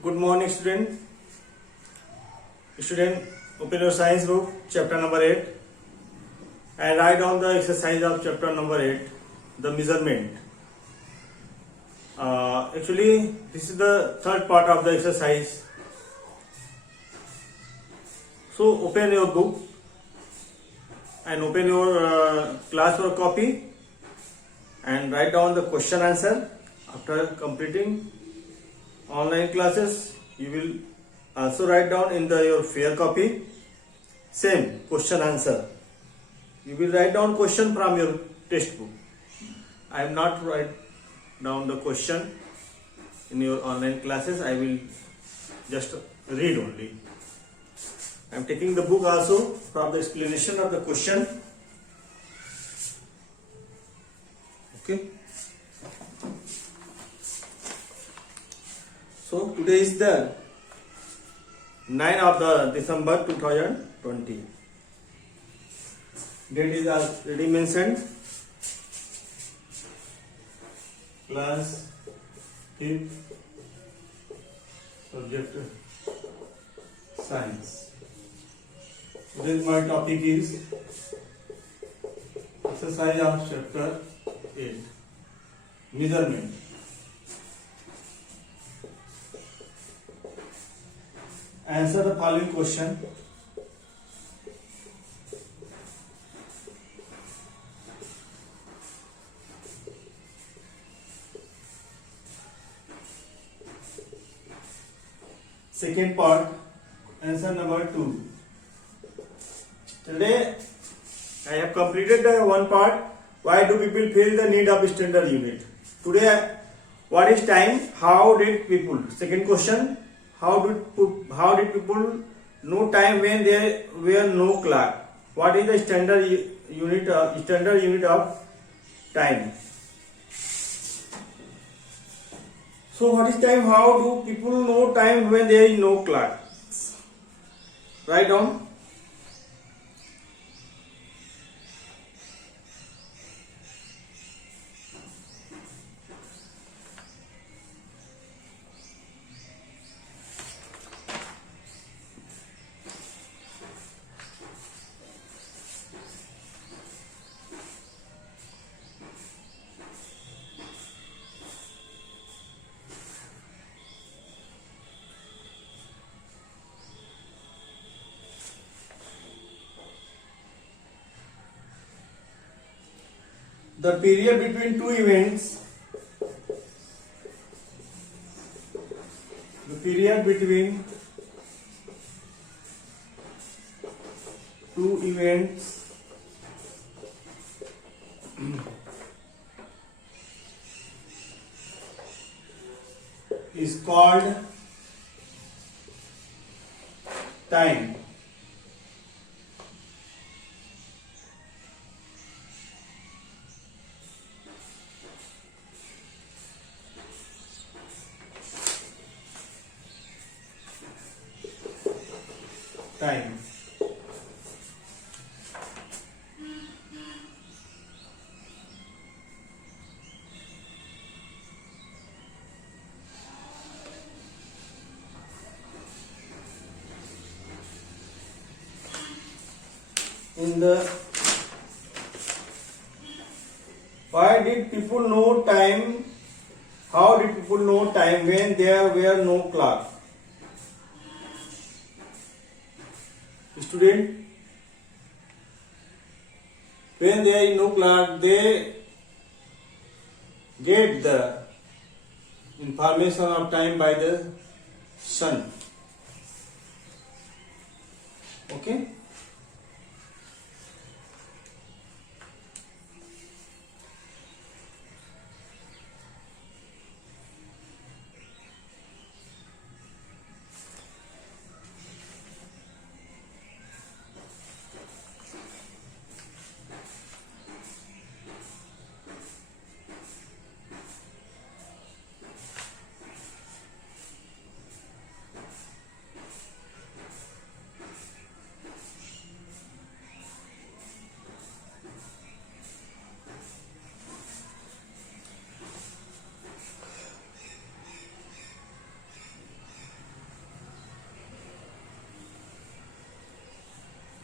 Good morning, student. Student, open your science book, chapter number 8, and write down the exercise of chapter number 8, the measurement. Actually, this is the third part of the exercise. So, open your book and open your class work copy and write down the question answer. After completing online classes, you will also write down in your fair copy same question answer. You will write down question from your textbook. I am not write down the question in your online classes. I will just read only. I am taking the book also from the explanation of the question. Okay. So today is the 9th of the December 2020. Date is already mentioned. Class 5th, subject science. Today's my topic is exercise of chapter 8, measurement. Answer the following question. Second part, answer number 2. Today I have completed the one part. Why do people feel the need of standard unit? Today, what is time? How did people? Second question. How did people know time when there were no clock? What is the standard unit of time? So what is time? How do people know time when there is no clock? Write down. The period between two events, is called time. Time. Why did people know time? How did people know time when there were no clock? Student, when there is no clock, they get the information of time by the sun. Okay.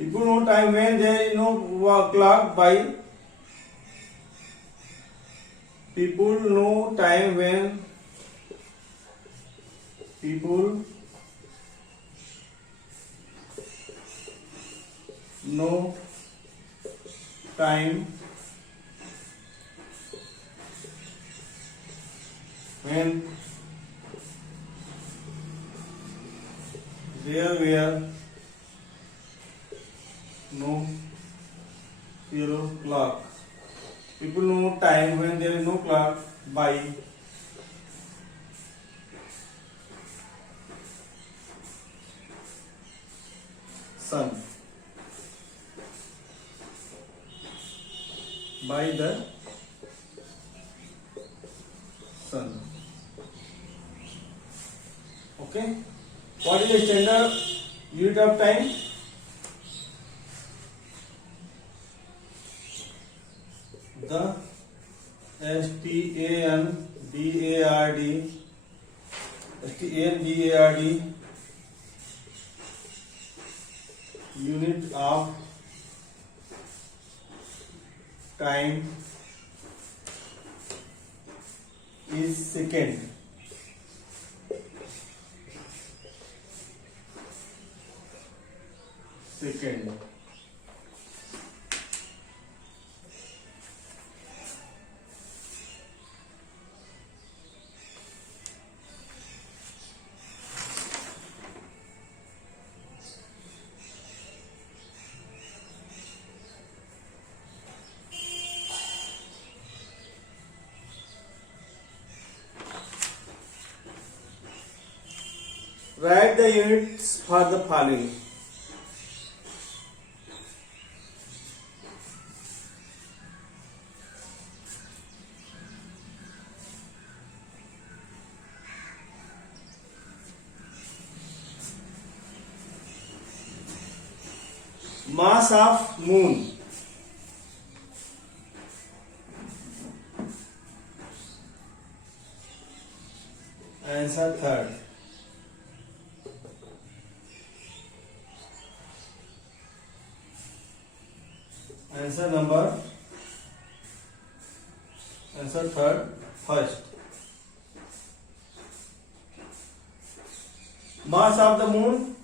People know time when there is no clock by. People know time when. People know time when there were no clock. People know time when there is no clock by sun. By the sun. Okay. What is the standard unit of time? The STANDARD unit of time is second. Write the units for the following. Mass of moon. Answer third. Answer third, first. Mass of the moon.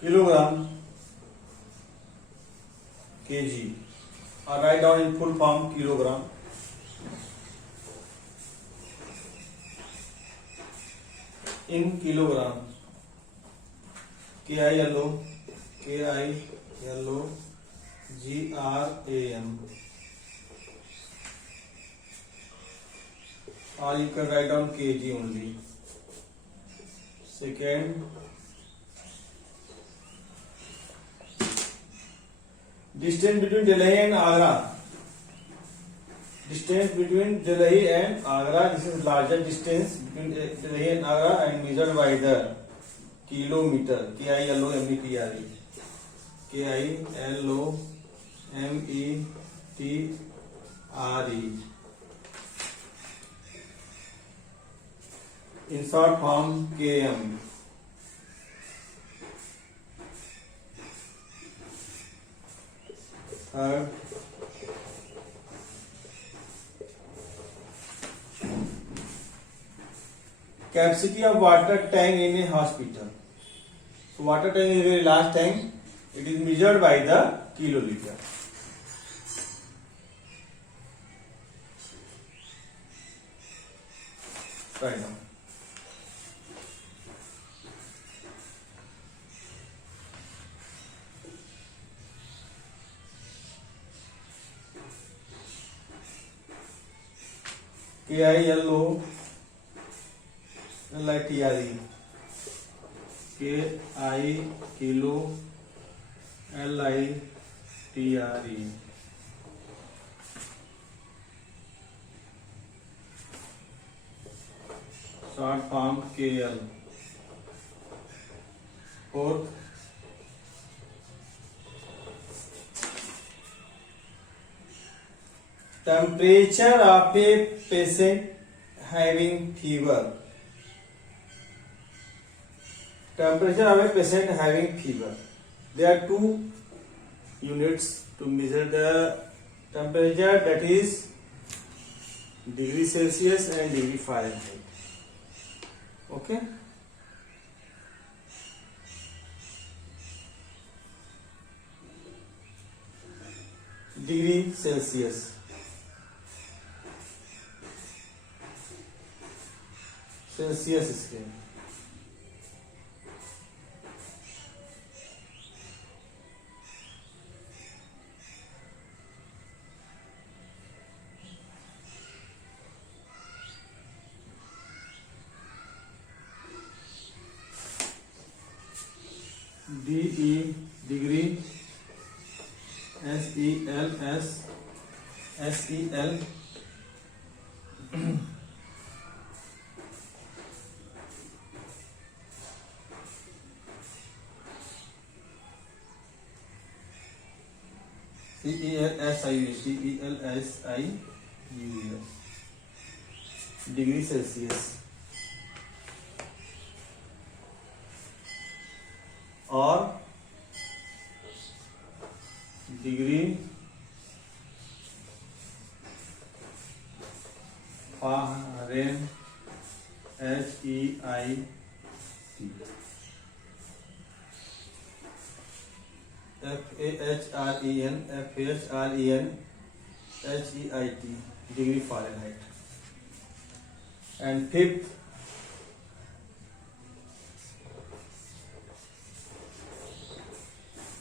Kilogram, kg. Or write down in full form kilogram. In kilogram. KILO GRAM. Or you can write down kg only. Second, distance between Delhi and Agra. Distance between Delhi and Agra. This is larger distance between Delhi and Agra and measured by the kilometer. KILOMETRE. In short form, km. Third, capacity of water tank in a hospital. So water tank is a very large tank. It is measured by the kiloliter. Right now. KILO LITRE. kilo LITRE. Short form KL. Fourth, temperature of a patient having fever. Temperature of a patient having fever. There are two units to measure the temperature, that is degree Celsius and degree Fahrenheit. Okay. Degree Celsius. Celsius scale. DE degree, SEL CELSIUS degree Celsius, or degree Fahrenheit, HEIT. FAHREN degree Fahrenheit. And fifth,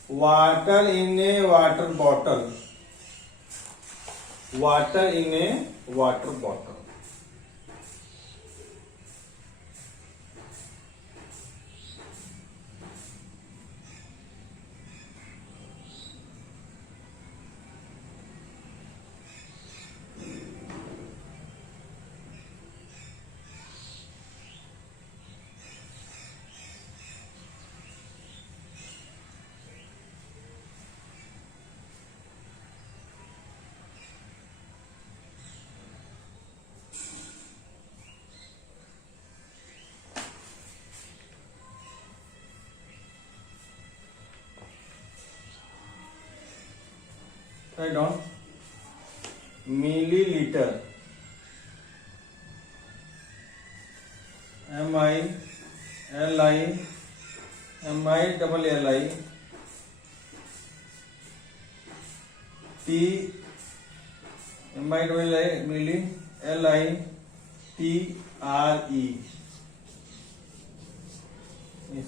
water in a water bottle. Water in a water bottle. Write down milliliter. MILI T milli LITRE,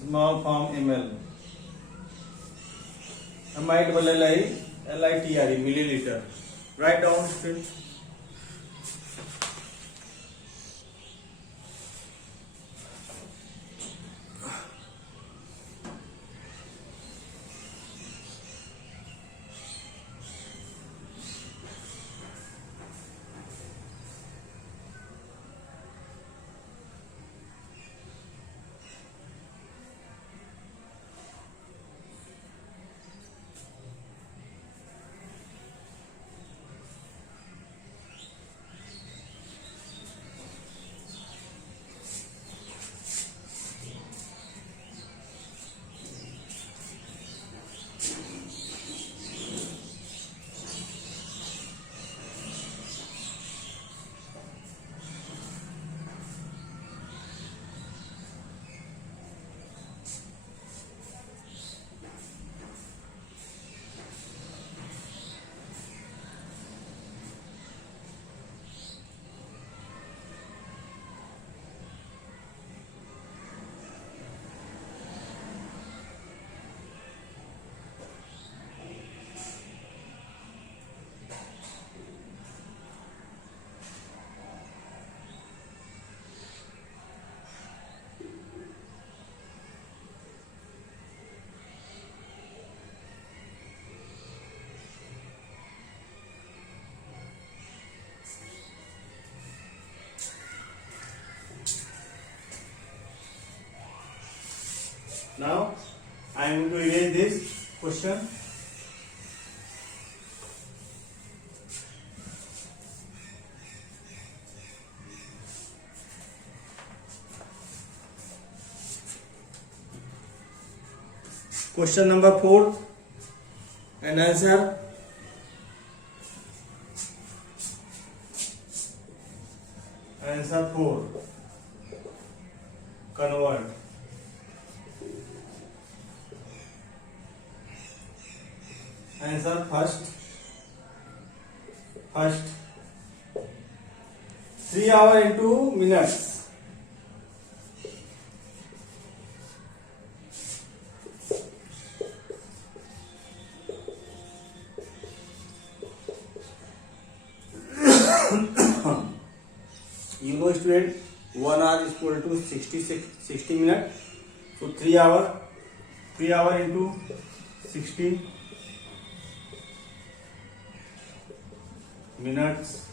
small form ml. MILLITRE milliliter. Write down students. Now I am going to erase this question. Question number 4 and answer. Answer 4. Convert. Answer first. 3 hours into minutes. You know, student, 1 hour is equal to 60 minutes. So 3 hour into 60 minutes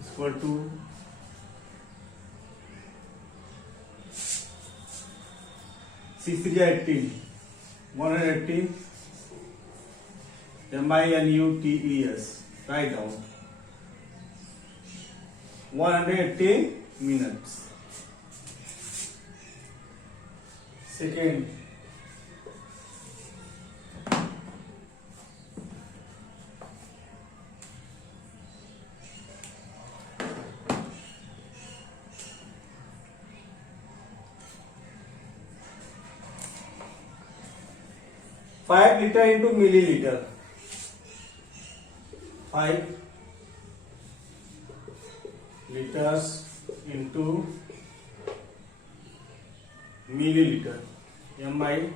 is equal to 6 180 minutes. Write down 180 minutes. Second, five liter into milliliter. 5 liters into milliliter. MILLITRE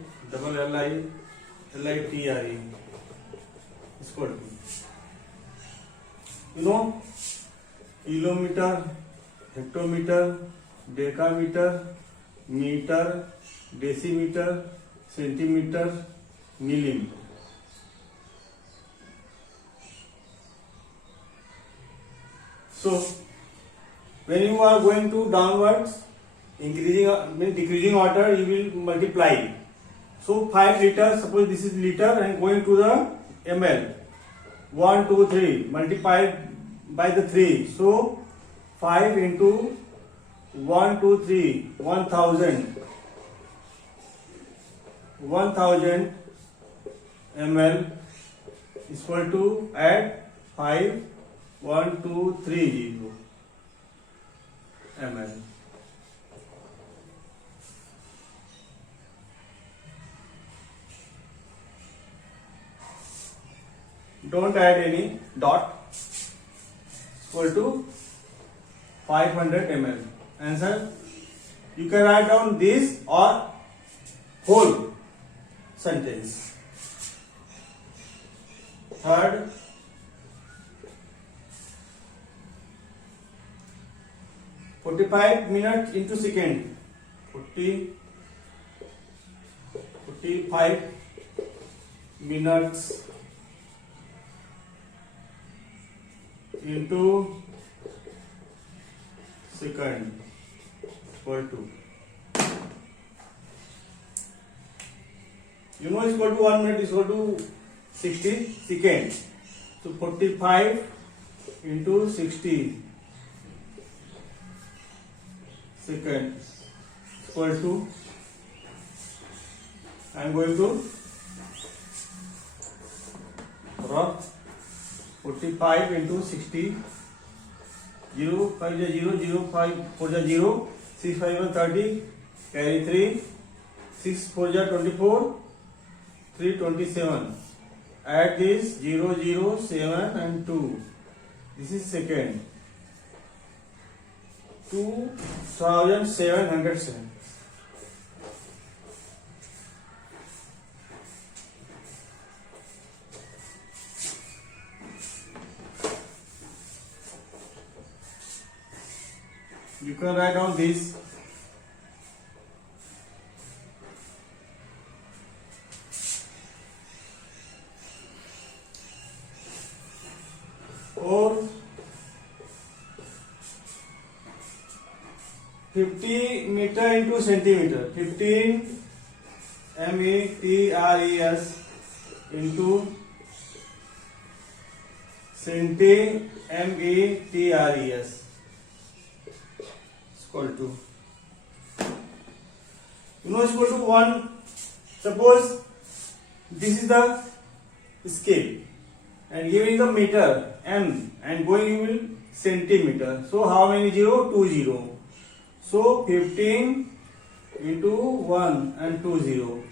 is equal to, you know, kilometer, hectometer, decameter, meter, decimeter, centimeter, millimeter. So when you are going to downwards, decreasing order, you will multiply. So 5 liters, suppose this is liter, and going to the ml. 1, 2, 3 multiplied by the 3. So 5 into 1, 2, 3, 1000. 1000 ml is equal to, add 5, 1, 2, 3 0 ml. Don't add any dot. Equal to 500 ml. Answer. You can write down this or whole sentence. Third, "45 minutes into second." 45 minutes into second equal to, you know, is equal to 1 minute is equal to 60 seconds. So 45 into 60 seconds equal to, I am going to rub 45 into 60, 0 5 is 0, 0 5 4 is 0, 6 5 is 30, carry 3, 6 4 is 24, 3 27. Add this 0 0 7 and 2. This is second. 2700 seconds. You can write down this. Or 50 meter into centimeter. 15 meters into centimeters equal to, you know, is equal to 1. Suppose This is the scale, and giving the meter m and going you will centimeter. So how many zero? 2 0. So 15 into 1 and 2 0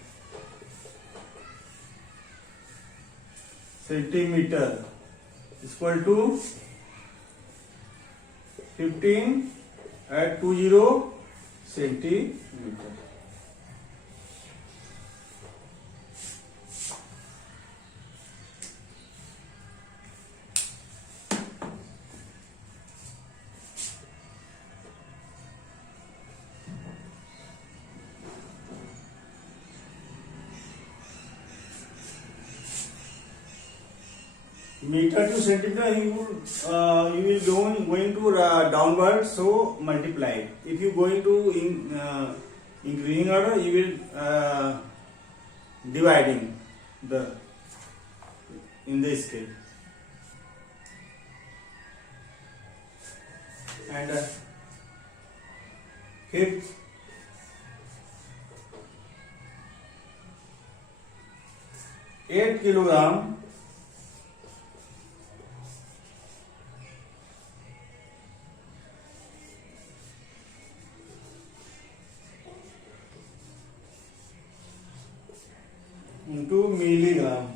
centimeter is equal to 15 at 2 0 centimeter. Meter to centimeter, you will going to downward, so multiply. If you going to increasing order, you will dividing the in the scale. And fifth, 8 kilogram into milligram.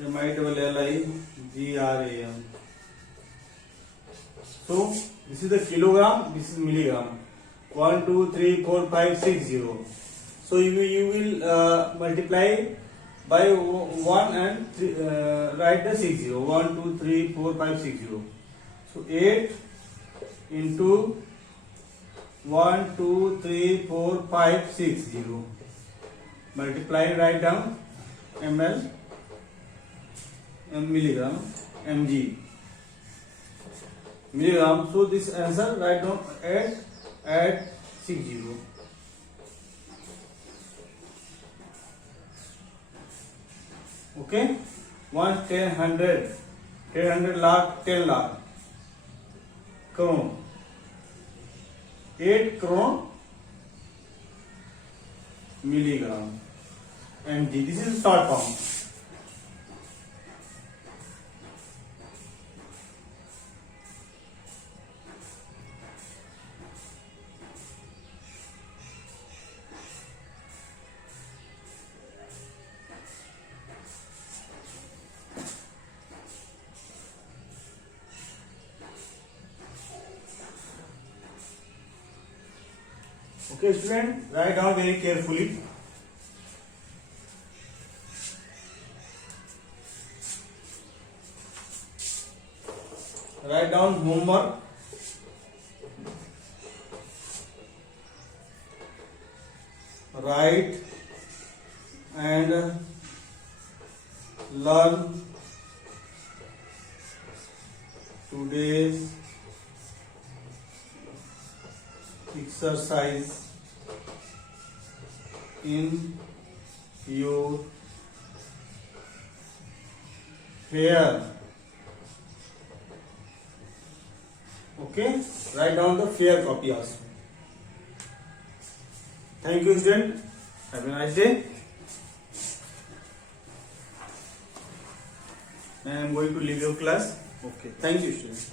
MILLIGRAM. So this is the kilogram, this is milligram. 1 2 3 4 5 6 0. So you will multiply by 1 and write the 6 0. 1 2 3 4 5 6 0. So 8 into 1 2 3 4 5 6 0. Multiply, write down ml, milligram, mg, milligram. So this answer write down at 60. Okay, 1 10 100 100 lakh 10 lakh crore, 8 crore milligram mg. This is short form. Okay, student, write down very carefully. Write down homework. Write and learn today's exercise in your fair. Okay, write down the fair copy also. Thank you, student. Have a nice day. I am going to leave your class. Okay, thank you, student.